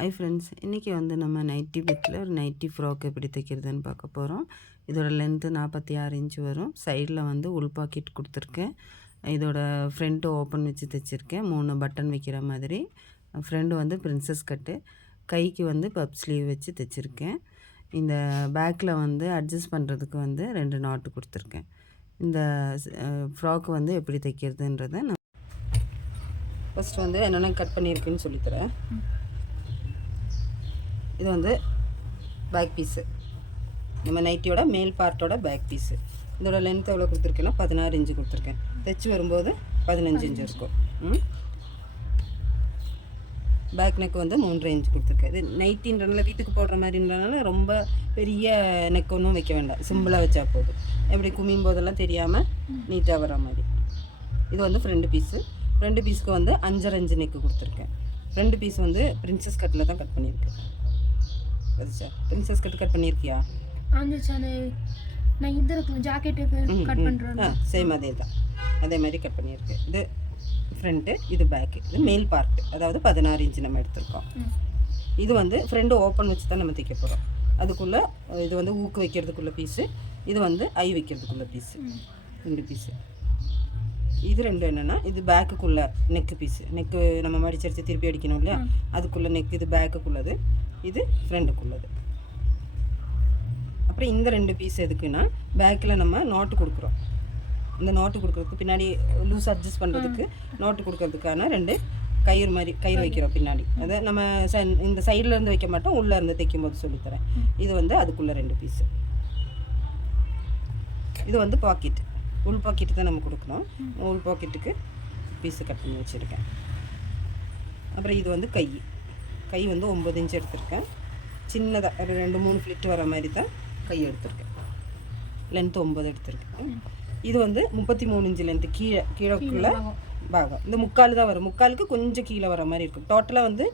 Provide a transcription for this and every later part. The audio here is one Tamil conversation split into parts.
ஹாய் ஃப்ரெண்ட்ஸ், இன்றைக்கி வந்து நம்ம நைட்டி பெத்தில் ஒரு நைட்டி ஃப்ராக் எப்படி தைக்கிறதுன்னு பார்க்க போகிறோம். இதோட லென்த்து 46 இன்ச் வரும். சைடில் வந்து உள் பாக்கெட் கொடுத்துருக்கேன். இதோட ஃப்ரண்ட்டு ஓப்பன் வச்சு தைச்சிருக்கேன். 3 பட்டன் வைக்கிற மாதிரி. ஃப்ரண்ட் வந்து பிரின்சஸ் கட்டு, கைக்கு வந்து பப் ஸ்லீவ் வச்சு தைச்சிருக்கேன். இந்த பேக்கில் வந்து அட்ஜஸ்ட் பண்ணுறதுக்கு வந்து 2 நாட்டு கொடுத்துருக்கேன். இந்த ஃப்ராக் வந்து எப்படி தைக்கிறதுன்றதை நான் ஃபஸ்ட்டு வந்து என்னென்ன கட் பண்ணியிருக்குன்னு சொல்லித்தரேன். இது வந்து பேக் பீஸு, நம்ம நைட்டியோட மேல் பார்ட்டோட பேக் பீஸு. இதோட லென்த் எவ்வளோ கொடுத்துருக்கேன்னா 16 இன்ச்சு கொடுத்துருக்கேன். தைச்சி வரும்போது 15 இன்ச்சு இருக்கும். பேக் நெக் வந்து 3.5 இன்ச்சு கொடுத்துருக்கேன். இது நைட்டின்றனால வீட்டுக்கு போடுற மாதிரின்றனால ரொம்ப பெரிய நெக் ஒன்றும் வைக்க வேண்டாம், சிம்பிளாக வச்சா போதும். எப்படி குமியும் போதெல்லாம் தெரியாமல் நீட்டாக வர மாதிரி. இது வந்து ஃப்ரெண்டு பீஸுக்கு வந்து 5.5 இன்ச்சு நெக்கு கொடுத்துருக்கேன். ஃப்ரெண்டு பீஸ் வந்து பிரின்சஸ் கட்டில் தான் கட் பண்ணியிருக்கேன். பிரின்சஸ் கட் பண்ணியிருக்கியா? நான் இது இருக்குல்ல ஜாக்கெட்டுக்கு கட் பண்ணுறேன், சேம் அதே மாதிரி கட் பண்ணியிருக்கேன். இது ஃப்ரண்ட்டு, இது பேக்கு, இது மேல் பார்ட்டு, அதாவது 16 இன்ச்சு நம்ம எடுத்திருக்கோம். இது வந்து ஃப்ரண்ட் ஓப்பன் வச்சு தான் நம்ம தைக்க போகிறோம். அதுக்குள்ளே இது வந்து ஊக்கு வைக்கிறதுக்குள்ள பீஸு, இது வந்து ஐ வைக்கிறதுக்குள்ள பீஸு, 2 பீஸு. இது ரெண்டு என்னென்னா, இது பேக்குக்குள்ளே நெக்கு பீஸு, நெக்கு நம்ம மடிச்சரிச்சு திருப்பி அடிக்கணும் இல்லையா, அதுக்குள்ளே நெக். இது பேக்குக்குள்ளது, இது ஃப்ரெண்டுக்குள்ளது. அப்புறம் இந்த 2 பீஸ் எதுக்குன்னா, பேக்கில் நம்ம நோட்டு கொடுக்குறோம். இந்த நோட்டு கொடுக்குறதுக்கு பின்னாடி லூஸ் அட்ஜஸ்ட் பண்ணுறதுக்கு நோட்டு கொடுக்கறதுக்கான 2 கயிறு மாதிரி கயிறு வைக்கிறோம் பின்னாடி. அதை நம்ம இந்த சைடில் இருந்து வைக்க மாட்டோம், உள்ளே இருந்து தைக்கும் போது சொல்லித்தரேன். இது வந்து அதுக்குள்ளே 2 பீஸு. இது வந்து பாக்கெட், உள் பாக்கெட்டு தான் நம்ம கொடுக்கணும். உள் பாக்கெட்டுக்கு பீஸு கட் பண்ணி வச்சுருக்கேன். அப்புறம் இது வந்து கை வந்து 9 இன்ச் எடுத்திருக்கேன். சின்னதாக ஒரு 2-3 ஃப்ளிட் வர மாதிரி தான் கை எடுத்திருக்கேன். லென்த்து 9 எடுத்திருக்கேன். இது வந்து 33 இன்ச்சு லென்த்து, கீழக்குள்ள பாகம். இந்த 3/4 தான் வரும், 3/4க்கு கொஞ்சம் கீழே வர மாதிரி இருக்கும். டோட்டலாக வந்து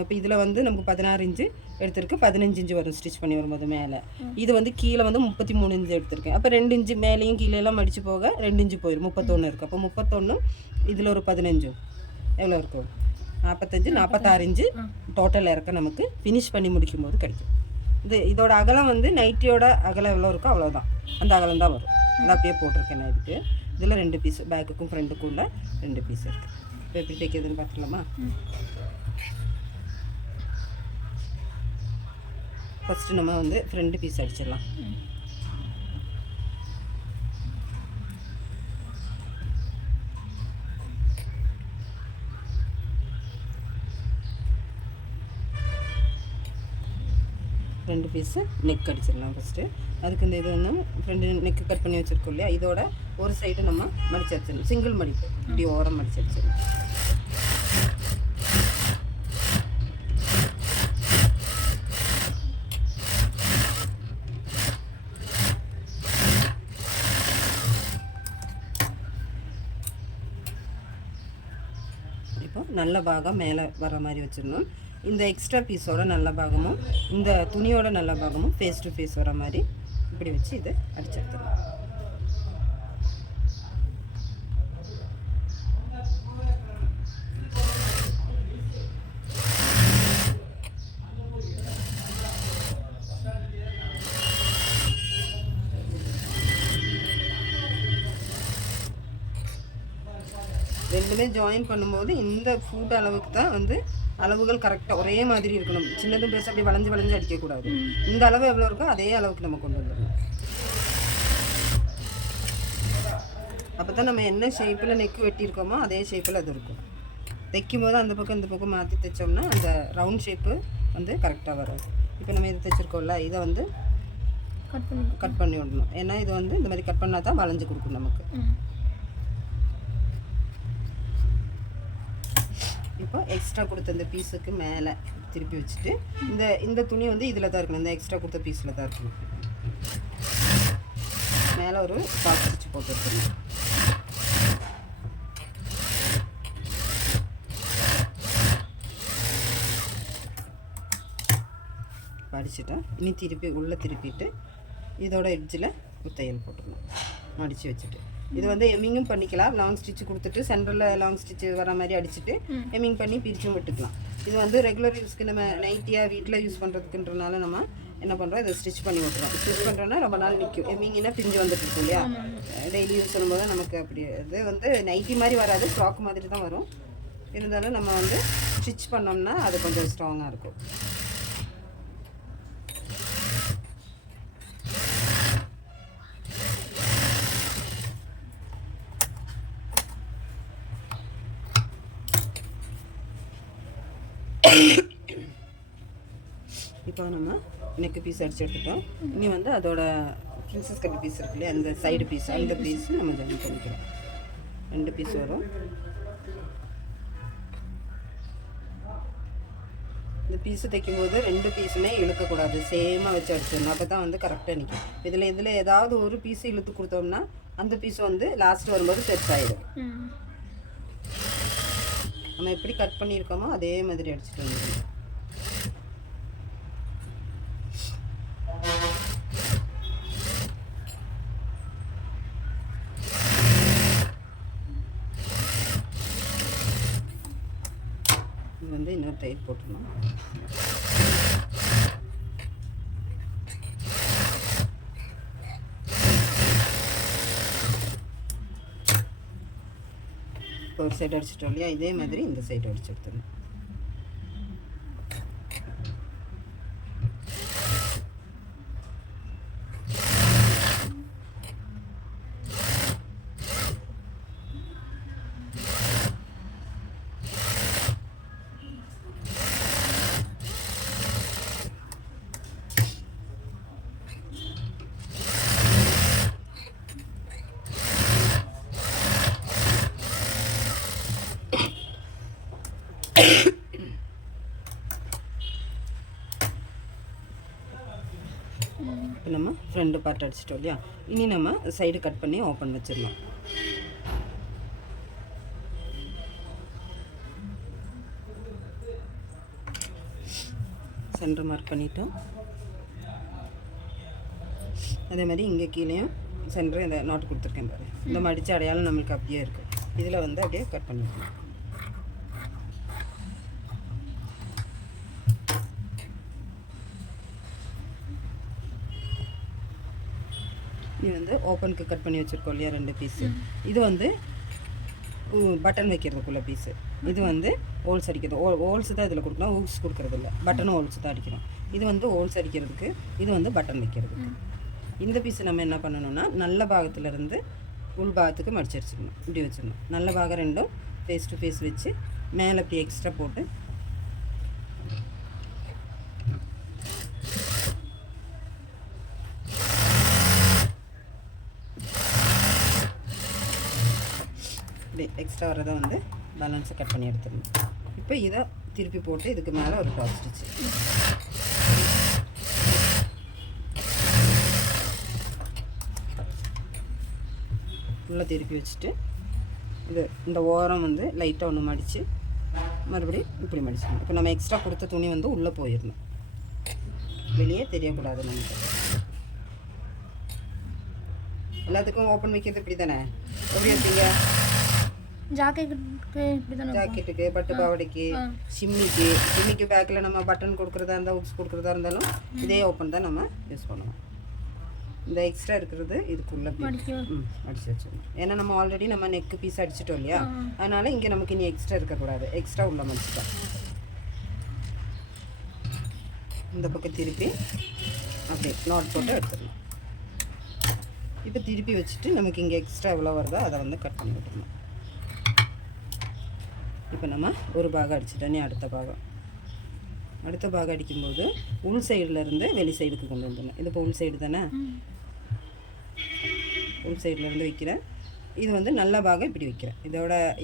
இப்போ இதில் வந்து நமக்கு 16 இன்ச்சு எடுத்திருக்கு, 15 இன்ச்சு வரும் ஸ்டிச் பண்ணி வரும்போது மேலே. இது வந்து கீழே வந்து 33 இன்ச்சு எடுத்திருக்கேன். அப்போ 2 இன்ச்சு மேலேயும் கீழேலாம் மடித்து போக 2 இன்ச்சு போயிடும், 31 இருக்குது. அப்போ 31 இதில் ஒரு 15 எவ்வளோ இருக்கும்? 46 இன்ச்சு டோட்டல் இறக்க நமக்கு ஃபினிஷ் பண்ணி முடிக்கும் போது கிடைக்கும். இதோட அகலம் வந்து நைட்டியோட அகலம் எவ்வளோ இருக்கோ அவ்வளோதான், அந்த அகலம் தான் வரும். அதை அப்படியே போட்டிருக்கேன் நான் இதுக்கு. இதில் 2 பீஸ், பேக்குக்கும் ஃப்ரண்ட்டுக்குள்ள 2 பீஸ் இருக்குது. இப்போ எப்படி தைக்கிறதுன்னு பார்த்துக்கலாமா? ஃபஸ்ட்டு நம்ம வந்து ஃப்ரண்ட் பீஸ் அடிச்சிடலாம். ஃப்ரண்ட் பீஸு நெக் அடிச்சிடலாம் ஃபஸ்ட்டு. அதுக்கு இந்த இது வந்து ஃப்ரெண்டு நெக்கு கட் பண்ணி வச்சுருக்கோம் இல்லையா, இதோட ஒரு சைடு நம்ம மடிச்சு அடிச்சிடணும். சிங்கிள் மடிப்பு, இப்படி ஓரம் மடிச்சு அடிச்சிடணும். இப்போ நல்ல பாகம் மேலே வர மாதிரி வச்சிடணும். இந்த எக்ஸ்ட்ரா பீஸோட நல்ல பாகமும் இந்த துணியோட நல்ல பாகமும் ஃபேஸ் டு ஃபேஸ் வர மாதிரி இப்படி வச்சு இதை அடிச்சு எடுத்துடலாம். ரெண்டுமே ஜாயின் பண்ணும்போது இந்த ஃபுட் அளவுக்கு தான் வந்து அளவுகள் கரெக்டாக ஒரே மாதிரி இருக்கணும். சின்னதும் பெருசாக அப்படி வளைஞ்சு அடிக்கக்கூடாது. இந்த அளவு எவ்வளோ இருக்கோ அதே அளவுக்கு நம்ம கொண்டு வந்துடணும். அப்போ தான் நம்ம என்ன ஷேப்பில் நெக்கு வெட்டியிருக்கோமோ அதே ஷேப்பில் அது இருக்கும். தைக்கும் போது அந்த பக்கம் இந்த பக்கம் மாற்றி தைச்சோம்னா அந்த ரவுண்ட் ஷேப்பு வந்து கரெக்டாக வரும். இப்போ நம்ம இது தைச்சிருக்கோம்ல, இதை வந்து கட் பண்ணி விடணும். ஏன்னா இது வந்து இந்த மாதிரி கட் பண்ணால் தான் வளைஞ்சு கொடுக்கும் நமக்கு. இப்போ எக்ஸ்ட்ரா கொடுத்த இந்த பீஸுக்கு மேலே திருப்பி வச்சுட்டு இந்த துணி வந்து இதில் தான் இருக்கணும், இந்த எக்ஸ்ட்ரா கொடுத்த பீஸில் தான் இருக்கணும். மேலே ஒரு பாக்ஸ் வச்சு போட்டு எடுத்துக்கணும். படிச்சுட்டேன். இனி உள்ளே திருப்பிட்டு இதோட எட்ஜில் தையல் போட்டுக்கணும், மடித்து வச்சுட்டு. இது வந்து எம்மிங்கும் பண்ணிக்கலாம். லாங் ஸ்டிச் கொடுத்துட்டு சென்டரில் லாங் ஸ்டிச் வர மாதிரி அடிச்சுட்டு எம்மிங் பண்ணி பிரிச்சும் விட்டுக்கலாம். இது வந்து ரெகுலர் யூஸ்க்கு நம்ம நைட்டியாக வீட்டில் யூஸ் பண்ணுறதுக்குன்றனால நம்ம என்ன பண்ணுறோம், இதை ஸ்டிச் பண்ணி விட்டுறோம். ஸ்டிச் பண்ணுறோன்னா ரொம்ப நாள் நிற்கும். எம்மிங்கன்னா பிரிஞ்சு வந்துட்டு இருக்கும் இல்லையா, டெய்லி யூஸ் பண்ணும்போது நமக்கு அப்படி இது வந்து நைட்டி மாதிரி வராது, ஃப்ராக் மாதிரி தான் வரும். இருந்தாலும் நம்ம வந்து ஸ்டிச் பண்ணோம்னா அது கொஞ்சம் ஸ்ட்ராங்காக இருக்கும். இப்போ நம்ம நெக்கு பீஸ் அடிச்சு எடுத்துட்டோம். இனி வந்து அதோட பிரின்சஸ் கட் பீஸ் இருக்கு இல்லையா, அந்த சைடு பீஸ், அந்த பீஸ் நம்ம ஜாயின் பண்ணிக்கிறோம். 2 பீஸ் வரும். இந்த பீஸு தைக்கும்போது 2 பீஸுமே இழுக்கக்கூடாது, சேமாக வச்சு அடிச்சிடணும். அப்போ தான் வந்து கரெக்டாக நிற்கும். இதில் ஏதாவது ஒரு பீஸு இழுத்து கொடுத்தோம்னா அந்த பீஸ் வந்து லாஸ்ட் வரும்போது பெருசாகிடும். நம்ம எப்படி கட் பண்ணியிருக்கோமோ அதே மாதிரி அடிச்சுட்டு வந்துடும். இது வந்து இன்னொரு டைட் போட்டுடணும். இப்போ ஒரு சைடு அடிச்சிட்டோம் இல்லையா, இதே மாதிரி இந்த சைடு அடிச்சு எடுத்துடணும். இப்போ நம்ம ஃப்ரண்ட் பார்ட் அடிச்சிட்டோம் இல்லையா, இனி நம்ம சைடு கட் பண்ணி ஓப்பன் வச்சிடலாம். சென்டர் மார்க் பண்ணிட்டோம். அதே மாதிரி இங்கே கீழேயும் சென்டர் இந்த நாட்டு கொடுத்துருக்கேன் பாரு, இந்த மடித்த அடையாளம் நம்மளுக்கு அப்படியே இருக்குது. இதில் வந்து அப்படியே கட் பண்ணிக்கலாம். இது வந்து ஓப்பனுக்கு கட் பண்ணி வச்சுருக்கோம் இல்லையா 2 பீஸு. இது வந்து பட்டன் வைக்கிறதுக்குள்ள பீஸு. இது வந்து ஹோல்ஸ் அடிக்கிறது. ஹோல்ஸ் தான் இதில் கொடுக்கணும், ஹூக்ஸ் கொடுக்குறது இல்லை, பட்டனும் ஹோல்ஸ் தான் அடிக்கணும். இது வந்து ஹோல்ஸ் அடிக்கிறதுக்கு, இது வந்து பட்டன் வைக்கிறதுக்கு. இந்த பீஸு நம்ம என்ன பண்ணணும்னா நல்ல பாகத்துலேருந்து உள் பாகத்துக்கு மடிச்சு அடிச்சிடணும். இப்படி வச்சிடணும். நல்ல பாகம் ரெண்டும் ஃபேஸ் டு ஃபேஸ் வச்சு மேலே இப்படி எக்ஸ்ட்ரா போட்டு இப்படி எக்ஸ்ட்ரா வரதை வந்து பேலன்ஸை கட் பண்ணி எடுத்துடணும். இப்போ இதை திருப்பி போட்டு இதுக்கு மேலே ஒரு டாப் ஸ்டிச். ஃபுல்லாக திருப்பி வச்சுட்டு இது இந்த ஓரம் வந்து லைட்டாக ஒன்று மடித்து மறுபடியும் இப்படி மடிச்சிடணும். இப்போ நம்ம எக்ஸ்ட்ரா கொடுத்த துணி வந்து உள்ளே போயிடணும், வெளியே தெரியக்கூடாது நமக்கு. எல்லாத்துக்கும் ஓப்பன் வைக்கிறது இப்படி தானே, எப்படி வைப்பீங்க? ஜாக்கெட்டுக்கு, பட்டு பாவாடைக்கு, ஷிம்மிக்கு பேக்கில் நம்ம பட்டன் கொடுக்குறதா இருந்தால், ஹுக்ஸ் கொடுக்குறதா இருந்தாலும் இதே ஓப்பன் தான் நம்ம யூஸ் பண்ணுவோம். இந்த எக்ஸ்ட்ரா இருக்கிறது இதுக்குள்ளே அடிச்சு வச்சிடணும். ஏன்னா நம்ம ஆல்ரெடி நம்ம நெக்கு பீஸ் அடிச்சிட்டோம் இல்லையா, அதனால் இங்கே நமக்கு இனி எக்ஸ்ட்ரா இருக்கக்கூடாது, எக்ஸ்ட்ரா உள்ள மடிச்சிட்டோம். இந்த பக்கம் திருப்பி அப்படியே நாட் போட்டு எடுத்துடணும். இப்போ திருப்பி வச்சுட்டு நமக்கு இங்கே எக்ஸ்ட்ரா எவ்வளோ வருதோ அதை வந்து கட் பண்ணி விட்டுருணும். இப்போ நம்ம ஒரு பாகம் அடிச்சிட்டோன்னே அடுத்த பாகம் அடிக்கும்போது உள் சைடுலேருந்து வெளி சைடுக்கு கொண்டு வந்துடணும். இது இப்போ உள் சைடு தானே, உள் சைட்லேருந்து வைக்கிறேன். இது வந்து நல்ல பாகம் இப்படி வைக்கிறேன்.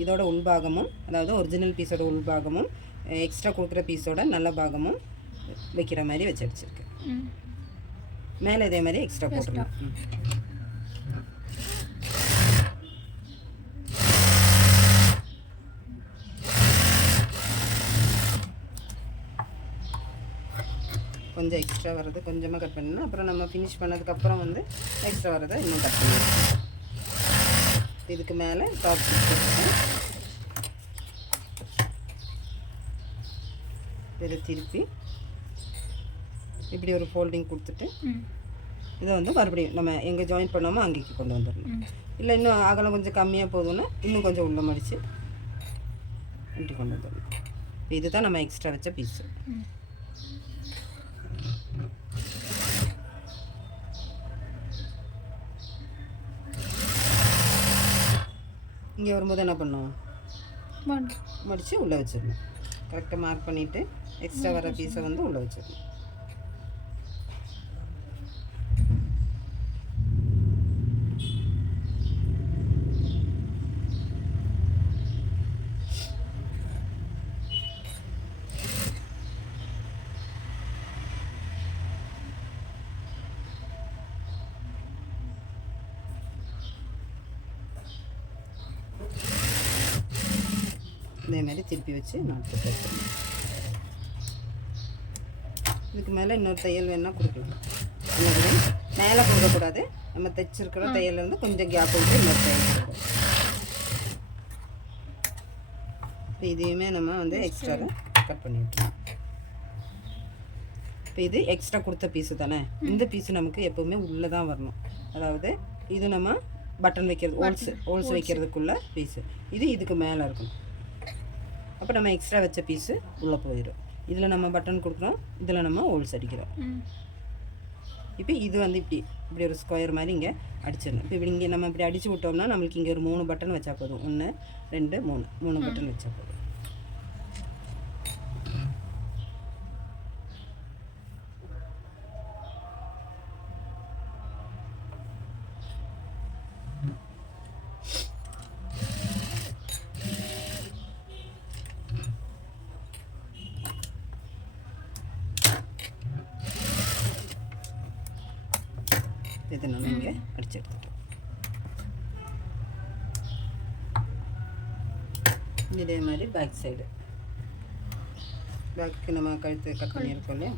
இதோட உள்பாகமும், அதாவது ஒரிஜினல் பீஸோட உள்பாகமும் எக்ஸ்ட்ரா கொடுக்குற பீஸோட நல்ல பாகமும் வைக்கிற மாதிரி வச்சு அடிச்சிருக்கேன். மேலே இதே மாதிரி எக்ஸ்ட்ரா போட்டுருலாம். கொஞ்சம் எக்ஸ்ட்ரா வர்றது கொஞ்சமாக கட் பண்ணணும். அப்புறம் நம்ம ஃபினிஷ் பண்ணதுக்கப்புறம் வந்து எக்ஸ்ட்ரா வர்றதை இன்னும் கட் பண்ணணும். இதுக்கு மேலே டாப் பீஸ் போட்டுருக்கேன். இதை திருப்பி இப்படி ஒரு ஃபோல்டிங் கொடுத்துட்டு இதை வந்து மறுபடியும் நம்ம எங்கே ஜாயின் பண்ணாமல் அங்கேக்கு கொண்டு வந்துடணும். இல்லை இன்னும் அகலம் கொஞ்சம் கம்மியாக போதுன்னா இன்னும் கொஞ்சம் உள்ள மடித்து இப்படி கொண்டு வந்துடணும். இதுதான் நம்ம எக்ஸ்ட்ரா வச்ச பீஸு. இங்கே வரும்போது என்ன பண்ணோம், மடித்து உள்ளே வச்சிடணும். கரெக்டாக மார்க் பண்ணிவிட்டு எக்ஸ்ட்ரா வர பீஸை வந்து உள்ளே வச்சிடணும். இதே மாதிரி திருப்பி வச்சு நாட்டு தைக்கணும். இதுக்கு மேலே இன்னொரு தையல் வேணால் கொடுக்கலாம். மேலே கொடுக்கக்கூடாது, நம்ம தைச்சிருக்கிற தையல்லேருந்து கொஞ்சம் கேப் விட்டு இன்னொரு தையல் கொடுக்கணும். இப்போ இதையுமே நம்ம வந்து எக்ஸ்ட்ராவை கட் பண்ணி விட்டுருவோம். இப்போ இது எக்ஸ்ட்ரா கொடுத்த பீஸு தானே, இந்த பீஸு நமக்கு எப்போவுமே உள்ளே தான் வரணும். அதாவது இது நம்ம பட்டன் வைக்கிறது, ஹோல்ஸ் வைக்கிறதுக்குள்ள பீஸு, இது இதுக்கு மேலே இருக்கணும். அப்போ நம்ம எக்ஸ்ட்ரா வச்ச பீஸு உள்ளே போயிடும். இதில் நம்ம பட்டன் கொடுக்குறோம், இதில் நம்ம ஹோல்ஸ் அடிக்கிறோம். இப்போ இது வந்து இப்படி ஒரு ஸ்கொயர் மாதிரி இங்கே அடிச்சிடணும். இப்போ இப்படி இங்கே நம்ம இப்படி அடித்து விட்டோம்னா நம்மளுக்கு இங்கே ஒரு 3 பட்டன் வச்சா போதும். 1 2 3 பட்டன் வச்சா போதும். இது நம்ம இங்கே அடிச்சு எடுத்துட்டோம். இதே மாதிரி பேக் சைடு, பேக்கு நம்ம கழுத்து கட் பண்ணியிருக்கோம் இல்லையா,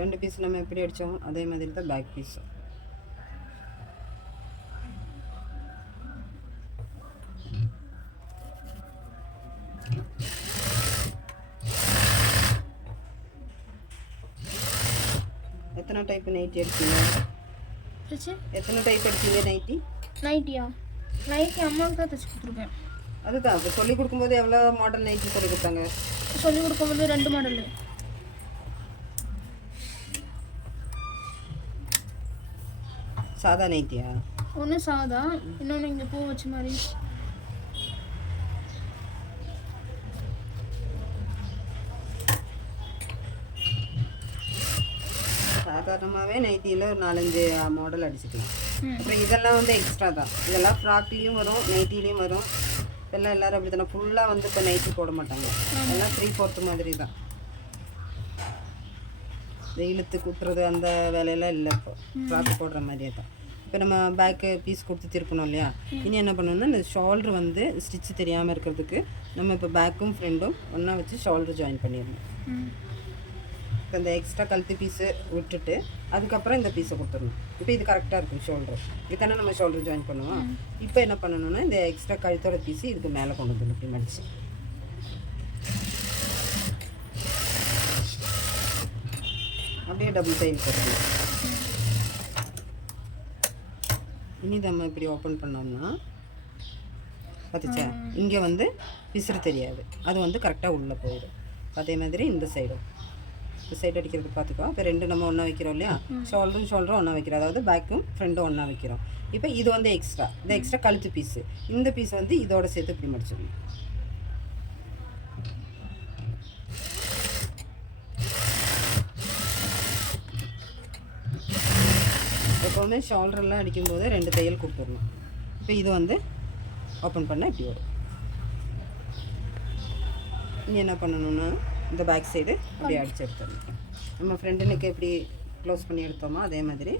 ரெண்டு பீஸ் நம்ம எப்படி அடித்தோம் அதே மாதிரி தான் பேக் பீஸும். எத்தனை டைப் நைட்டி எடுத்தீங்க? எத்தனை டைப் எடுத்தீங்க நைட்டி? நைட்டி அம்மாவுக்கு தான் தைச்சி கொடுத்துருக்கேன். அதுதான் இப்போ சொல்லிக் கொடுக்கும்போது எவ்வளோ மாடல் நைட்டி சொல்லிக் கொடுத்தாங்க? சொல்லிக் கொடுக்கும்போது 2 மாடல். சாதா நைட்டியா? ஒன்று சாதா, இன்னொன்று இங்கே பூ வச்ச மாதிரி. சாதாரணமாகவே நைட்டியில் ஒரு 4-5 மாடல் அடிச்சுக்கலாம். அப்புறம் இதெல்லாம் வந்து எக்ஸ்ட்ரா தான். இதெல்லாம் ஃப்ராக்லேயும் வரும், நைட்டிலையும் வரும். இப்போல்லாம் எல்லோரும் அப்படி தானே, ஃபுல்லாக வந்து இப்போ நைட்டி போட மாட்டாங்க. எல்லாம் 3/4 மாதிரி தான். இழுத்து குத்துறது அந்த வேலையெல்லாம் இல்லை. இப்போ ஃப்ராக்கு போடுற மாதிரியே தான். இப்போ நம்ம பேக்கு பீஸ் கொடுத்து திருப்பணும் இல்லையா, இனி என்ன பண்ணணும்னா இந்த ஷோல்ட்ரு வந்து ஸ்டிச்சு தெரியாமல் இருக்கிறதுக்கு நம்ம இப்போ பேக்கும் ஃப்ரண்ட்டும் ஒன்றா வச்சு ஷோல்ட்ரு ஜாயின் பண்ணிடணும். இப்போ இந்த எக்ஸ்ட்ரா கழுத்து பீஸு விட்டுட்டு அதுக்கப்புறம் இந்த பீஸை கொடுத்துடணும். இப்போ இது கரெக்டாக இருக்கும் ஷோல்ட்ரு. இதுதானே நம்ம ஷோல்ட்ரு ஜாயின் பண்ணுவோம். இப்போ என்ன பண்ணணும்னா இந்த எக்ஸ்ட்ரா கழுத்தோட பீஸு இதுக்கு மேலே கொண்டு வந்துடணும். இப்படி மடிச்சு அப்படியே டபுள் தையல் போடணும். இனி நம்ம இப்படி ஓப்பன் பண்ணோம்னா பார்த்துச்சா, இங்கே வந்து பிசுறு தெரியாது, அது வந்து கரெக்டாக உள்ளே போயிடும். அதே மாதிரி இந்த சைடும் சைடு அடிக்கிறது பார்த்துக்கோ. இப்போ 2 நம்ம ஒன்றா வைக்கிறோம் இல்லையா, ஷோல்டரும் ஒன்றா வைக்கிறோம், அதாவது பேக்கும் ஃப்ரண்ட்டும் ஒன்றா வைக்கிறோம். இப்போ இது வந்து எக்ஸ்ட்ரா, இந்த எக்ஸ்ட்ரா கழுத்து பீஸு, இந்த பீஸ் வந்து இதோட சேர்த்து இப்படி மடிச்சிடணும். எப்போவுமே ஷோல்டர்லாம் அடிக்கும்போது 2 தையல் கொடுத்துடணும். இப்போ இது வந்து ஓப்பன் பண்ணால் இப்படி வரும். இனி என்ன பண்ணணும்னா இந்த பேக் சைடு அப்படியே அடிச்சு எடுத்துடணும். நம்ம ஃப்ரெண்டுனுக்கு எப்படி க்ளோஸ் பண்ணி எடுத்தோமோ அதே மாதிரி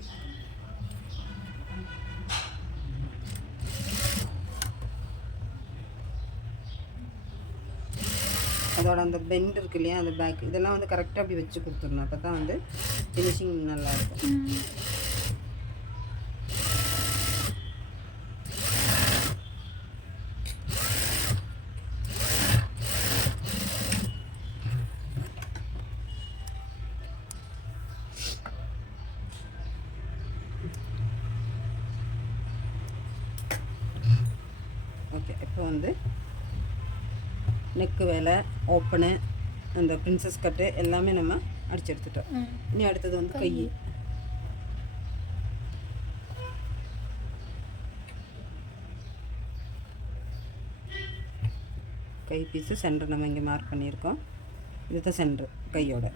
அதோட அந்த பெண்ட் இருக்கு இல்லையா, அந்த பேக் இதெல்லாம் வந்து கரெக்டாக அப்படி வச்சு கொடுத்துடணும். அப்போ தான் வந்து ஃபினிஷிங் நல்லாயிருக்கும். ஓகே, இப்போ வந்து நெக்கு வேலை, ஓப்பனு, அந்த பிரின்சஸ் கட்டு எல்லாமே நம்ம அடிச்சு எடுத்துட்டோம். இனி அடுத்தது வந்து கை. கை பீஸு சென்டர் நம்ம இங்கே மார்க் பண்ணியிருக்கோம். இதுதான் சென்டர் கையோட.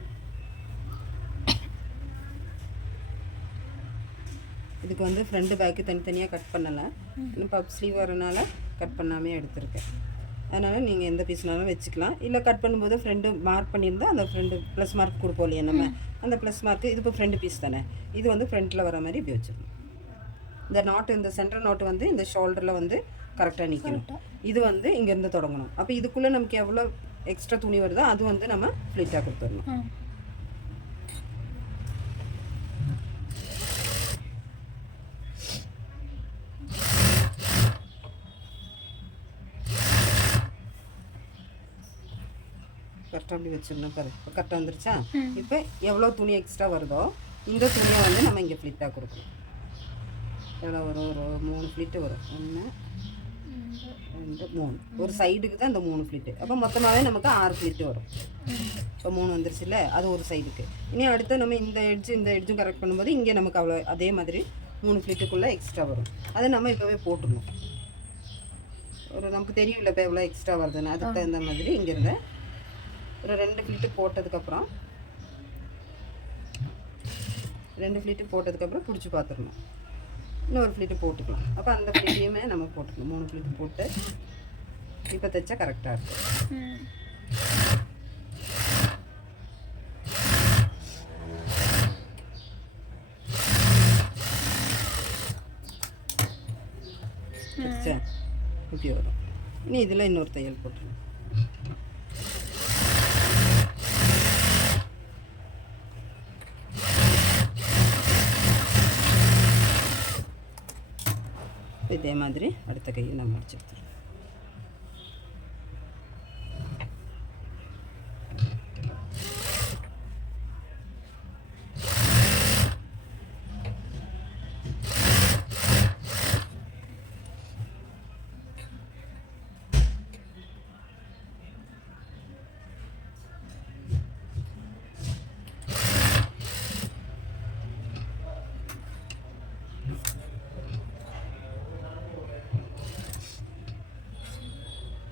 இதுக்கு வந்து ஃப்ரண்ட் பேக்கு தனித்தனியாக கட் பண்ணலை, இன்னும் பப் ஸ்லீவ் வரனால கட் பண்ணாமே எடுத்திருக்கேன். அதனால் நீங்கள் எந்த பீஸ்னாலும் வச்சுக்கலாம். இல்லை கட் பண்ணும்போது ஃப்ரெண்டு மார்க் பண்ணியிருந்தால் அந்த ஃப்ரெண்டு ப்ளஸ் மார்க் கொடுப்போம் இல்லையா நம்ம, அந்த ப்ளஸ் மார்க்கு இது இப்போ ஃப்ரெண்டு பீஸ் தானே, இது வந்து ஃப்ரண்ட்டில் வர மாதிரி இப்படி வச்சுக்கணும். இந்த நாட்டு, இந்த சென்டர் நாட்டு வந்து இந்த ஷோல்டரில் வந்து கரெக்டாக நிற்கணும். இது வந்து இங்கேருந்து தொடங்கணும். அப்போ இதுக்குள்ளே நமக்கு எவ்வளோ எக்ஸ்ட்ரா துணி வருதோ அது வந்து நம்ம ஃப்ளிட்டாக கொடுத்துடணும். கரெக்டாக அப்படி வச்சிடணும். பாரு, இப்போ கரெக்டாக வந்துருச்சா? இப்போ எவ்வளோ துணி எக்ஸ்ட்ரா வருதோ இந்த துணியை வந்து நம்ம இங்கே ஃப்ளிட்டாக கொடுக்கணும். எவ்வளோ வரும்? ஒரு 3 ஃப்ளிட்டு வரும். 1 2 3. ஒரு சைடுக்கு தான் இந்த 3 ஃப்ளிட்டு. அப்போ மொத்தமாகவே நமக்கு 6 ஃப்ளிட்டு வரும். இப்போ 3 வந்துருச்சுல்ல, அது ஒரு சைடுக்கு. இனி அடுத்து நம்ம இந்த எட்ஜும் கரெக்ட் பண்ணும்போது இங்கே நமக்கு அவ்வளோ அதே மாதிரி 3 ஃப்ளிட்டுக்குள்ளே எக்ஸ்ட்ரா வரும். அதை நம்ம இப்போவே போட்டுடணும். ஒரு நமக்கு தெரியும்ல இப்போ எவ்வளோ எக்ஸ்ட்ரா வருதுன்னு, அதுக்கு தகுந்த மாதிரி இங்கேருந்து ஒரு 2 ஃப்ளிட்டு போட்டதுக்கப்புறம் 2 ஃப்ளிட்டு போட்டதுக்கப்புறம் பிடிச்சி பார்த்துடணும். இன்னொரு ஃப்ளிட்டு போட்டுக்கலாம். அப்போ அந்த ஃப்ளிட்டையுமே நம்ம போட்டுக்கணும். 3 ஃப்ளிட்டு போட்டு இப்போ தைச்சா கரெக்டாக இருக்கும். தைச்சா இப்படி வரும். இனி இதில் இன்னொரு தையல் போட்டுருணும். இதே மாதிரி அடுத்த கையை நம்ம அடிச்சு எடுத்துருவோம்.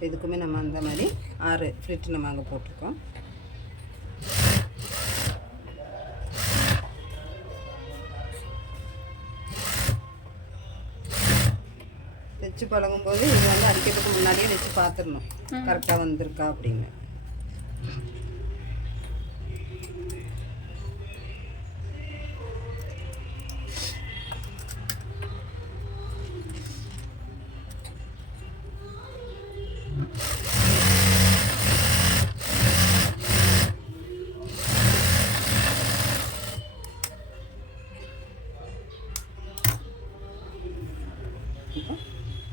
இதுக்குமே நம்ம அந்த மாதிரி 6 ஃப்ளிட் நம்ம அங்கே போட்டிருக்கோம். தைச்சு பழகும்போது இது வந்து அடிக்கிறதுக்கு முன்னாடியே வச்சு பார்த்துடணும் கரெக்டாக வந்திருக்கா அப்படின்னு.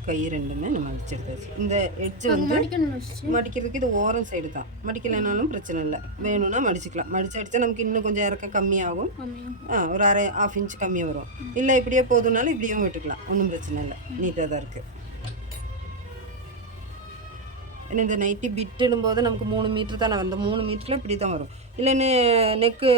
கை ரெண்டுமே நம்ம அடிச்செடுத்தாச்சு. இந்த எட்ஜ் வந்து மடிக்கிறதுக்கு இது ஓரம் சைடு தான். மடிக்கலைனாலும் பிரச்சனை இல்லை, வேணும்னா மடிச்சுக்கலாம். மடிச்சு அடித்தா நமக்கு இன்னும் கொஞ்சம் இறக்க கம்மியாகும். ஒரு ½ இன்ச் கம்மியாக வரும். இல்லை இப்படியே போதுனாலும் இப்படியும் விட்டுக்கலாம், ஒன்றும் பிரச்சனை இல்லை, நீட்டாக தான் இருக்குது. ஏன்னா இந்த நைட்டி பிட்டுடும் போது நமக்கு 3 மீட்ரு தான், அந்த 3 மீட்டரில் இப்படி தான் வரும். இல்லைன்னு நெக்கு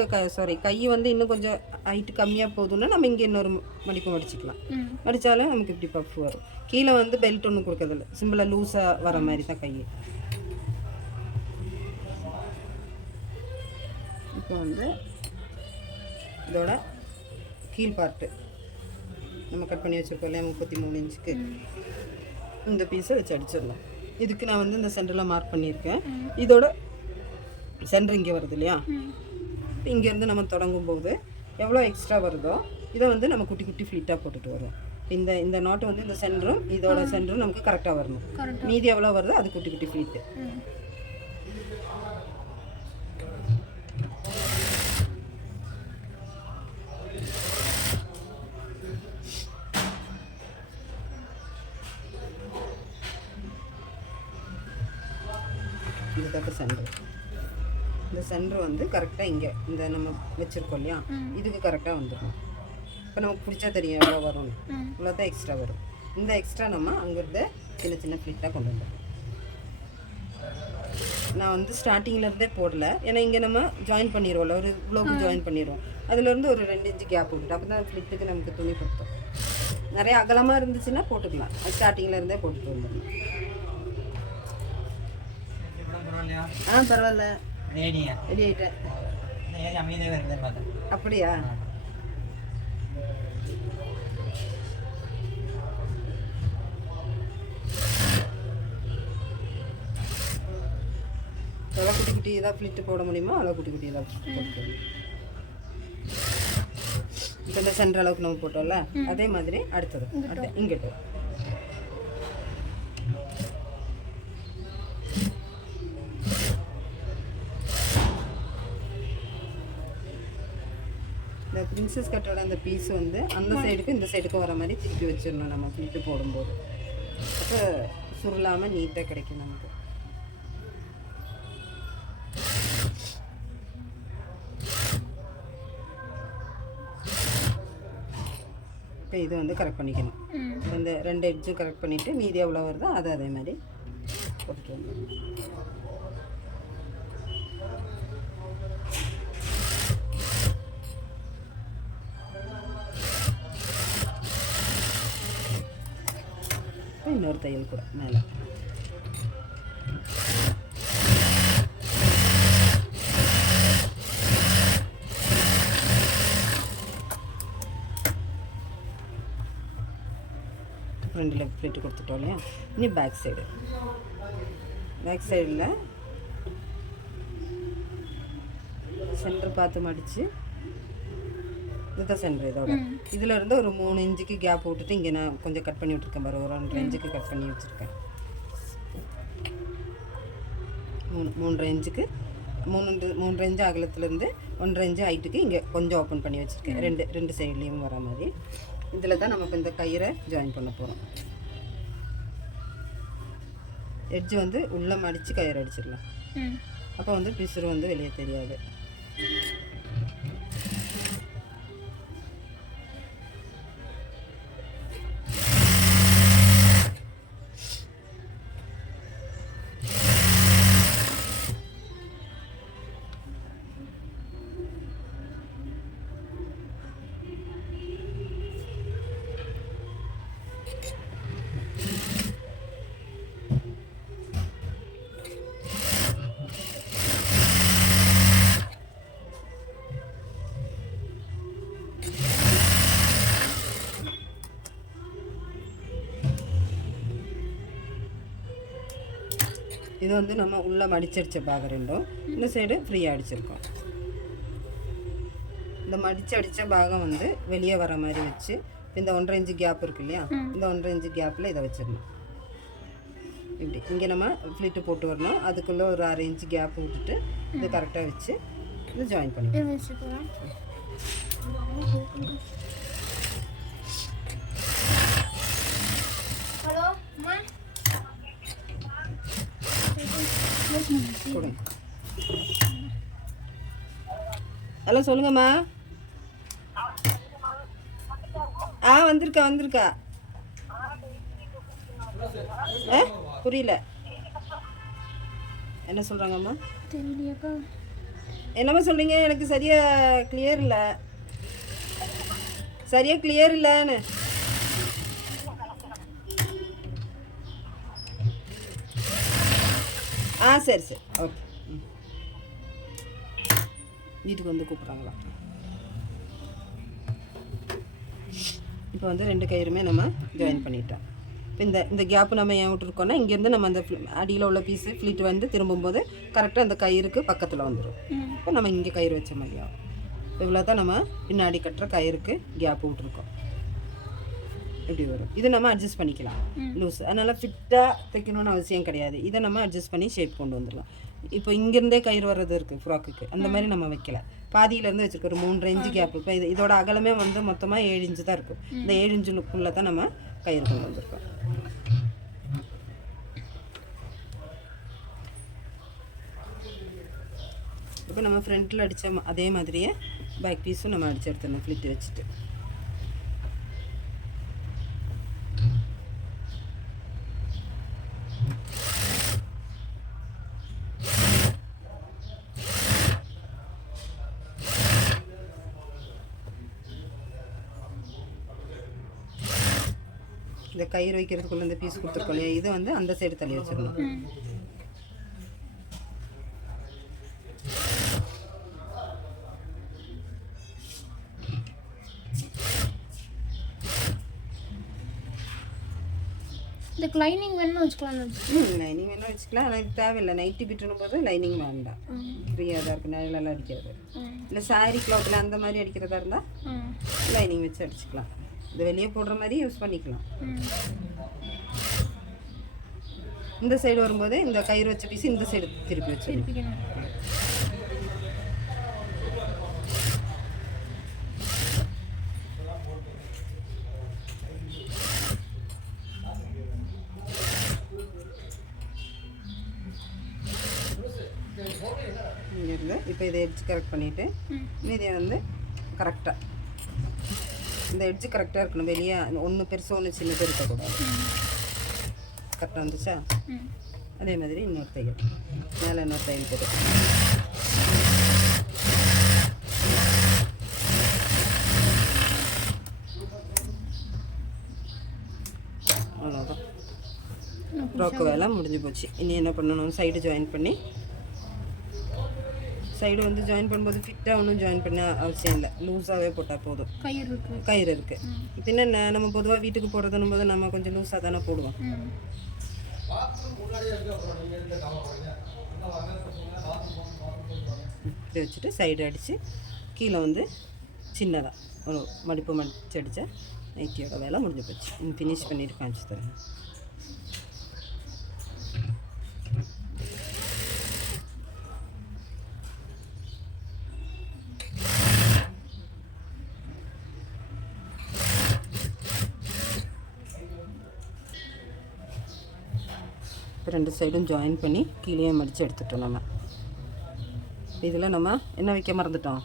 கை வந்து இன்னும் கொஞ்சம் ஹைட்டு கம்மியாக போகுதுன்னா நம்ம இங்கே இன்னொரு மடிப்பு மடிச்சுக்கலாம். மடித்தாலும் நமக்கு இப்படி பஃப் வரும். கீழே வந்து பெல்ட் ஒன்றும் கொடுக்கறதில்ல, சிம்பிளாக லூஸாக வர மாதிரி தான் கை. இப்போ வந்து இதோட கீழ் பார்ட்டு நம்ம கட் பண்ணி வச்சுருக்கோம் இல்லையா 33 இன்ச்சுக்கு, இந்த பீஸை வச்சு அடிச்சிடலாம். இதுக்கு நான் வந்து இந்த சென்டரில் மார்க் பண்ணியிருக்கேன். இதோட சென்டர் இங்கே வருது இல்லையா, இங்கேருந்து நம்ம தொடங்கும் போது எவ்வளோ எக்ஸ்ட்ரா வருதோ இதை வந்து நம்ம குட்டி குட்டி ஃப்ளீட்டாக போட்டுட்டு வரோம். இந்த இந்த நாட்டு வந்து இந்த சென்டரும் இதோட சென்டரும் நமக்கு கரெக்டாக வரணும். மீதி எவ்வளோ வருதோ அது குட்டி குட்டி ஃப்ளீட்டு. இதுதாக்க சென்டர். இந்த சென்டர் வந்து கரெக்டாக இங்கே இந்த நம்ம வச்சுருக்கோம் இல்லையா, இதுக்கு கரெக்டாக வந்துடும். இப்போ நமக்கு பிடிச்சா தெரியும் எவ்வளோ வரும்னு. இவ்வளோ தான் எக்ஸ்ட்ரா வரும். இந்த எக்ஸ்ட்ரா நம்ம அங்கேருந்து சின்ன சின்ன ஃப்ளிட்டாக கொண்டு வந்துடும். நான் வந்து ஸ்டார்டிங்லேருந்தே போடல, ஏன்னா இங்கே நம்ம ஜாயின் பண்ணிடுவோம்ல, ஒரு ப்ளவுக்கு ஜாயின் பண்ணிடுவோம். அதுலேருந்து ஒரு 2 இன்ச்சு கேப் விட்டுட்டு அப்போ தான் ஃப்ளிட்டுக்கு நமக்கு துணி பொருத்தம். நிறைய அகலமாக இருந்துச்சுன்னா போட்டுக்கலாம். அது ஸ்டார்டிங்லேருந்தே போட்டுட்டு வந்துடணும். பரவாயில்ல, ரெடி ஆகிட்டேன். அப்படியா? எவ்வளோ குட்டி குட்டி இதாக ஃப்ளிட்டு போட முடியுமோ அவ்வளோ குட்டி குட்டி இதாக போட்டுக்கணும். இப்போ இந்த சென்டர் அளவுக்கு நம்ம போட்டோம்ல, அதே மாதிரி அடுத்தது இங்கிட்ட இந்த பிரின்சஸ் கட்டோட அந்த பீஸ் வந்து அந்த சைடுக்கு இந்த சைடுக்கு வர மாதிரி திருப்பி வச்சிடணும் நம்ம ஃப்ளிட்டு போடும்போது. அப்போ சுருளாமல் நீட்டாக கிடைக்கும் நமக்கு. இப்போ இது வந்து கரெக்ட் பண்ணிக்கணும். இந்த 2 எட்ஜும் கரெக்ட் பண்ணிவிட்டு மீதி எவ்வளோ வருதோ அதை அதே மாதிரி போட்டுட்டு வந்துடணும். இன்னொரு தையல் கூட மேலே. ஃப்ரண்டில் ஃப்ளிட்டு கொடுத்துட்டோம் இல்லையா, இனி பேக் சைடு. பேக் சைடில் சென்டர் பார்த்து மடித்து இதுதான் சென்டர். இதோட இதில் இருந்து ஒரு 3 இன்ச்சுக்கு கேப் விட்டுட்டு இங்கே நான் கொஞ்சம் கட் பண்ணி விட்டுருக்கேன் பாரு, ஒரு 2 இன்ச்சுக்கு கட் பண்ணி வச்சுருக்கேன். 3.5 இன்ச்சுக்கு 3 இன்ச்சு அகலத்துலேருந்து 1.5 இன்ச்சு ஹைட்டுக்கு இங்கே கொஞ்சம் ஓப்பன் பண்ணி வச்சுருக்கேன். ரெண்டு சைட்லேயும் வர மாதிரி. இதில் தான் நம்ம இப்போ இந்த கயிறை ஜாயின் பண்ண போகிறோம். எட்ஜு வந்து உள்ளே மடித்து கயிறு அடிச்சிடலாம். அப்போ வந்து பிசுறு வந்து வெளியே தெரியாது. இது வந்து நம்ம உள்ளே மடிச்சடிச்ச பாகம் ரெண்டும், இந்த சைடு ஃப்ரீயாக அடிச்சிருக்கோம். இந்த மடிச்சடிச்ச பாகம் வந்து வெளியே வர மாதிரி வச்சு இந்த 1.5 இன்ச்சு கேப் இருக்கு இல்லையா, இந்த 1.5 இன்ச்சு கேப்பில் இதை வச்சிடணும். இப்படி இங்கே நம்ம ஃப்ளிட்டு போட்டு வரணும். அதுக்குள்ளே ஒரு 1/2 இன்ச்சு கேப் விட்டுட்டு இது கரெக்டாக வச்சு இது ஜாயின் பண்ணிக்கலாம். ஹலோ சொல்லுங்கம்மா. வந்திருக்கா. புரியல என்ன சொல்கிறாங்கம்மா? தெரியலையாக்கா. என்னம்மா சொல்கிறீங்க? எனக்கு சரியாக கிளியர் இல்லைன்னு. சரி ஓகே. வீட்டுக்கு வந்து கூப்பிட்றாங்களா? இப்போ வந்து 2 கயிறுமே நம்ம ஜாயின் பண்ணிட்டோம். இப்போ இந்த கேப்பு நம்ம ஏன் விட்டுருக்கோன்னா இங்கேருந்து நம்ம அந்த அடியில் உள்ள பீஸு ஃப்ளிட் வந்து திரும்பும்போது கரெக்டாக அந்த கயிறுக்கு பக்கத்தில் வந்துடும். இப்போ நம்ம இங்கே கயிறு வச்ச மாதிரி ஆகும். இவ்வளோ தான் நம்ம பின்னாடி கட்டுற கயிறுக்கு கேப் விட்ருக்கோம். இப்படி வரும். இதை நம்ம அட்ஜஸ்ட் பண்ணிக்கலாம் லூஸ். அதனால் ஃபிட்டாக தைக்கணும்னு அவசியம் கிடையாது. இதை நம்ம அட்ஜஸ்ட் பண்ணி ஷேப் கொண்டு வந்துடலாம். இப்போ இங்கேருந்தே கயிறு வர்றது இருக்குது ஃப்ராக்குக்கு, அந்த மாதிரி நம்ம வைக்கல. பாதியிலேருந்து வச்சுருக்கோம் ஒரு 3 இன்ச்சு கேப். இப்போ இதோட அகலமே வந்து மொத்தமாக 7 இன்ச்சு தான் இருக்கும். இந்த 7 இன்ச்சுக்குள்ளே தான் நம்ம கயிறு கொண்டு வந்திருக்கோம். இப்போ நம்ம ஃப்ரண்ட்டில் அடித்த அதே மாதிரியே பேக் பீஸும் நம்ம அடித்து எடுத்துடணும் ஃப்ளிட் வச்சுட்டு. இந்த கயிறு வைக்கிறதுக்குள்ள இந்த பீஸ் கொடுத்துருக்கோம் இல்லையா, இதை வந்து அந்த சைடு தள்ளி வச்சிடணும். இந்த லைனிங் வேணா வச்சுக்கலாம். லைனிங் வேணா வச்சுக்கலாம், ஆனால் இது தேவையில்லை. நைட்டி பிட்டுனும் போது லைனிங் வேண்டாம், ஃப்ரீயாக தான் இருக்குது, நிழலெல்லாம் அடிக்காது. இல்லை சாரி கிளாத்தில் அந்த மாதிரி அடிக்கிறதா இருந்தால் லைனிங் வச்சு அடிச்சுக்கலாம். இது வெளியே போடுற மாதிரி யூஸ் பண்ணிக்கலாம். இந்த சைடு வரும்போது இந்த கயிறு வச்ச பீஸ் இந்த சைடு திருப்பி வச்சிருக்கணும். இங்கேருந்து இப்போ இதை எட்ஜ் கரெக்ட் பண்ணிவிட்டு இதை வந்து கரெக்டாக இந்த எட்ஜு கரெக்டாக இருக்கணும். வெளியே ஒன்று பெருசு ஒன்று சின்னது இருக்கக்கூடாது. கரெக்டாக வந்துச்சா? அதே மாதிரி இன்னொரு தையல் மேலே இன்னொரு தையல் போட்டு அவ்வளோதான். ஃப்ராக்கு வேலை முடிஞ்சு போச்சு. இனி என்ன பண்ணணும், சைடு ஜாயின் பண்ணி, சைடு வந்து ஜாயின் பண்ணும்போது ஃபிட்டாக ஒன்றும் ஜாயின் பண்ண அவசியம் இல்லை, லூஸாகவே போட்டால் போதும். கயிறு இருக்குது. பின்ன நம்ம பொதுவாக வீட்டுக்கு போடுறதுன்னும் போது நம்ம கொஞ்சம் லூஸாக தானே போடுவோம். இதை வச்சுட்டு சைடு அடித்து கீழே வந்து சின்னதாக ஒரு மடிப்பு மடித்து அடித்தா நைட்டியோட வேலை முடிஞ்சு போச்சு. ஃபினிஷ் பண்ணிட்டு காமிச்சு தரேன். ரெண்டு சைடும் ஜாயின் பண்ணி கீழே மடித்து எடுத்துட்டோம். நம்ம இதில் நம்ம என்ன வைக்க மறந்துட்டோம்,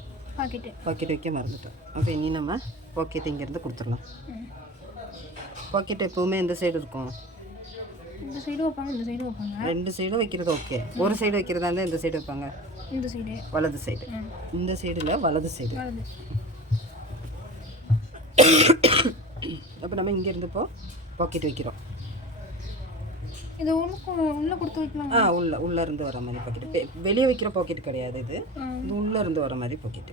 பாக்கெட் வைக்க மறந்துட்டோம். அப்போ இனி நம்ம பாக்கெட் இங்கேருந்து கொடுத்துடலாம். பாக்கெட் எப்போவுமே எந்த சைடு இருக்கும், இந்த சைடு வைப்பாங்க, இந்த சைடு வைப்பாங்க. ரெண்டு சைடும் வைக்கிறது ஓகே. ஒரு சைடு வைக்கிறதா இருந்தால் இந்த சைடு வைப்பாங்க, இந்த சைடு வலது சைடு. இந்த சைடில் வலது சைடு. அப்போ நம்ம இங்கேருந்து இப்போ பாக்கெட் வைக்கிறோம். இது உள்ள கொடுத்து வைக்கலாம். உள்ள இருந்து வர மாதிரி பாக்கெட். வெளியே வைக்கிற பாக்கெட் கிடையாது இது, இது உள்ள இருந்து வர மாதிரி பாக்கெட்.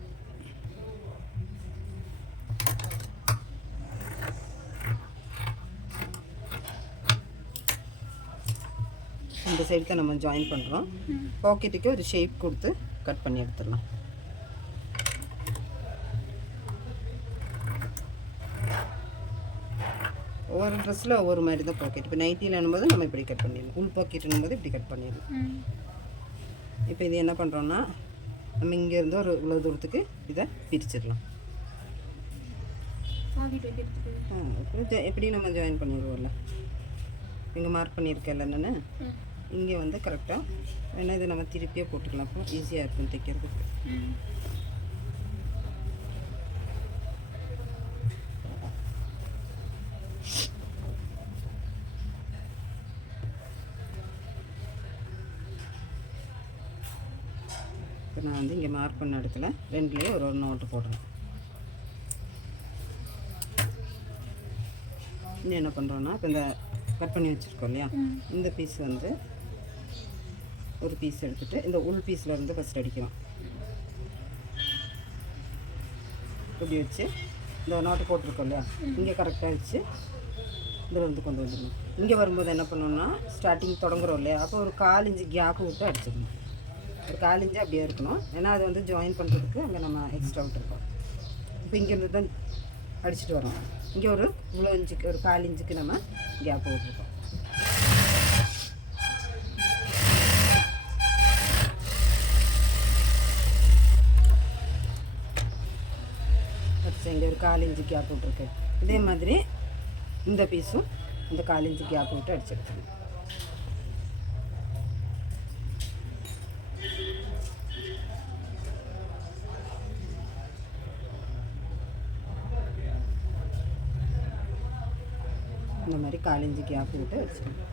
இந்த சைடு தான் நம்ம ஜாயின் பண்ணுறோம். பாக்கெட்டுக்கு ஒரு ஷேப் கொடுத்து கட் பண்ணி எடுத்துடலாம். ஒவ்வொரு ட்ரெஸ்ஸில் ஒவ்வொரு மாதிரி தான் பாக்கெட். இப்போ நைட்டியில் என்னும்போது நம்ம இப்படி கட் பண்ணிடணும், உள் பாக்கெட்டுன்னும் போது இப்படி கட் பண்ணிடணும். இப்போ இது என்ன பண்ணுறோன்னா, நம்ம இங்கேருந்து ஒரு இவ்வளோ தூரத்துக்கு இதை பிரிச்சிடலாம். எப்படி நம்ம ஜாயின் பண்ணிடுவோம்ல, இங்கே மார்க் பண்ணியிருக்கேன்ல என்னென்னு, இங்கே வந்து கரெக்டாக வேணால் இதை நம்ம திருப்பியே போட்டுக்கலாம். அப்போ ஈஸியாக இருக்கும் தைக்கிறதுக்கு. இப்போ நான் வந்து இங்கே மார்க் பண்ண இடத்துல ரெண்டுலேயே ஒரு நோட்டு போடுறேன். இன்னும் என்ன பண்ணுறோன்னா, இப்போ இந்த கட் பண்ணி வச்சுருக்கோம் இல்லையா, இந்த பீஸ் வந்து ஒரு பீஸ் எடுத்துகிட்டு இந்த உள் பீஸில் இருந்து ஃபஸ்ட் அடிக்கலாம். இப்படி வச்சு இந்த நோட்டு போட்டிருக்கோம் இல்லையா, இங்கே கரெக்டாக வச்சு இதில் வந்து கொண்டு வந்துடணும். இங்கே வரும்போது என்ன பண்ணணும்னா ஸ்டார்டிங் தொடங்குறோம் இல்லையா, அப்போ ஒரு 1/4 இன்ச்சு கேப்பு விட்டு அடிச்சிடணும். ஒரு 1/4 இன்ச்சு அப்படியே இருக்கணும். ஏன்னா அது வந்து ஜாயின் பண்ணுறதுக்கு அங்கே நம்ம எக்ஸ்ட்ரா விட்டுருக்கோம். இப்போ இங்கேருந்து தான் அடிச்சுட்டு வரோம். இங்கே ஒரு இவ்வளோ இன்ச்சுக்கு ஒரு 1/4 இன்ச்சுக்கு நம்ம கேப்பு விட்டுருக்கோம். இங்கே ஒரு 1/4 இன்ச்சு கேப் விட்டுருக்கு. இதே மாதிரி இந்த பீஸும் இந்த 1/4 இன்ச்சு கேப் விட்டு அடிச்சு எடுத்துக்கணும். இந்த மாதிரி 1/4 இன்ச்சு கேப் விட்டு அடிச்சுக்கணும்.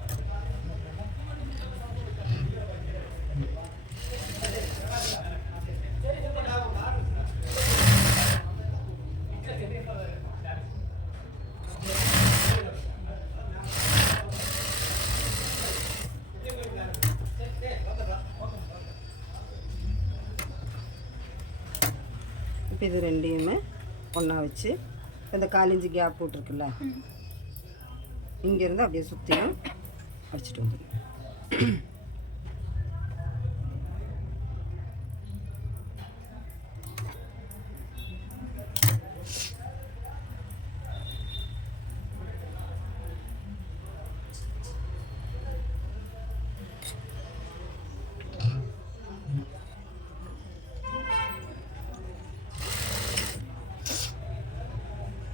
இப்போ இது ரெண்டையுமே ஒன்றா வச்சு இந்த 1/4 இன்ச்சு கேப் போட்டிருக்குல்ல, இங்கேருந்து அப்படியே சுற்றியும் அடிச்சுட்டு வந்துடும்.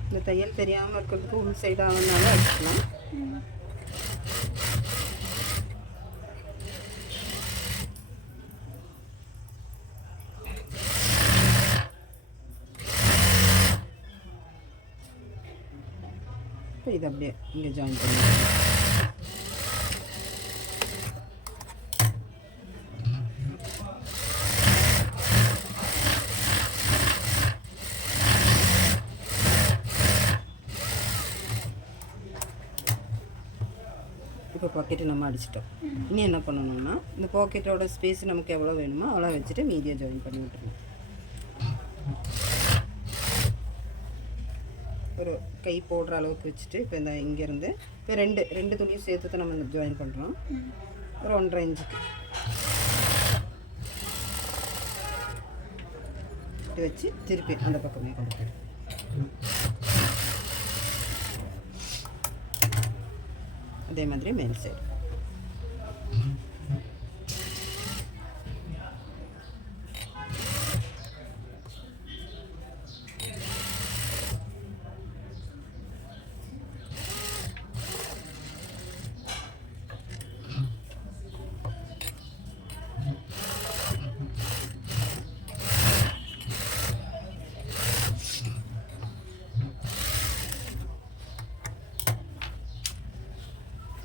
இந்த தையல் தெரியாமல் இருக்கிறதுக்கு உள் சைடாக வந்தாலும் அடிச்சுக்கலாம். இப்போ இதை அப்படியே இங்கே ஜாயின் பண்ணி இப்போ பாக்கெட்டு நம்ம அடிச்சிட்டோம். இனி என்ன பண்ணணும்னா இந்த பாக்கெட்டோட ஸ்பேஸ் நமக்கு எவ்வளோ வேணுமோ அவ்வளோ வச்சுட்டு மீதியை ஜாயின் பண்ணி விட்டுருணும். ஒரு கை போடுற அளவுக்கு வச்சுட்டு இப்போ இந்த இங்கேருந்து இப்போ ரெண்டு துணியும் சேர்த்து தான் நம்ம ஜாயின் பண்ணுறோம். ஒரு 1.5 இன்ச்சுக்கு இப்படி வச்சு திருப்பி அந்த பக்கமே கொண்டு போயிடும். அதே மாதிரி மேல் சைடு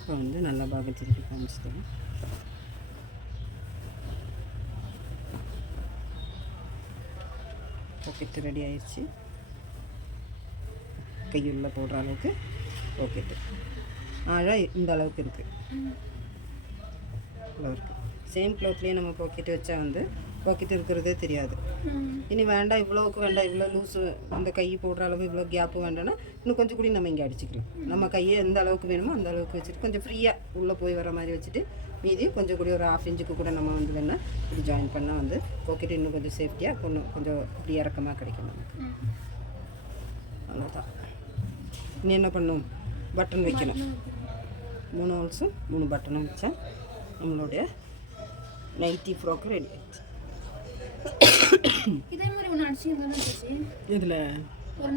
இப்போ வந்து நல்லா பாக திருப்பி காமிச்சிட்டேன். பாக்கெட்டு ரெடி ஆயிடுச்சு. கையுள்ள போடுற அளவுக்கு பாக்கெட்டு ஆழம் இந்த அளவுக்கு இருக்குது. இவ்வளோ இருக்குது. சேம் க்ளாத்லேயே நம்ம பாக்கெட்டு வச்சா வந்து பாக்கெட் இருக்கிறதே தெரியாது. இனி வேண்டாம் இவ்வளோவுக்கு வேண்டாம், இவ்வளோ லூஸு அந்த கை போடுற அளவு இவ்வளோ கேப்பு வேண்டாம்னா இன்னும் கொஞ்சம் கூட நம்ம இங்கே அடிச்சுக்கலாம். நம்ம கையை எந்த அளவுக்கு வேணுமோ அந்த அளவுக்கு வச்சுட்டு கொஞ்சம் ஃப்ரீயாக உள்ளே போய் வர மாதிரி வச்சுட்டு மீதி கொஞ்சம் கூட ஒரு 1/2 இன்ச்சுக்கு கூட நம்ம வந்து வேணால் இப்படி ஜாயின் பண்ணால் வந்து பாக்கெட் இன்னும் கொஞ்சம் சேஃப்டியாக கொஞ்சம் இப்படி இறக்கமாக கிடைக்கும் நமக்கு. அவ்வளோதான். இனி என்ன பண்ணும், பட்டன் வைக்கணும். 3 ஹோல்ஸும் 3 பட்டனும் வச்சா நம்மளுடைய நைட்டி ஃப்ராக்கு ரெடி ஆயிடுச்சு. இதே மாதிரி ஒன்று அடிச்சு இதில் ஒரு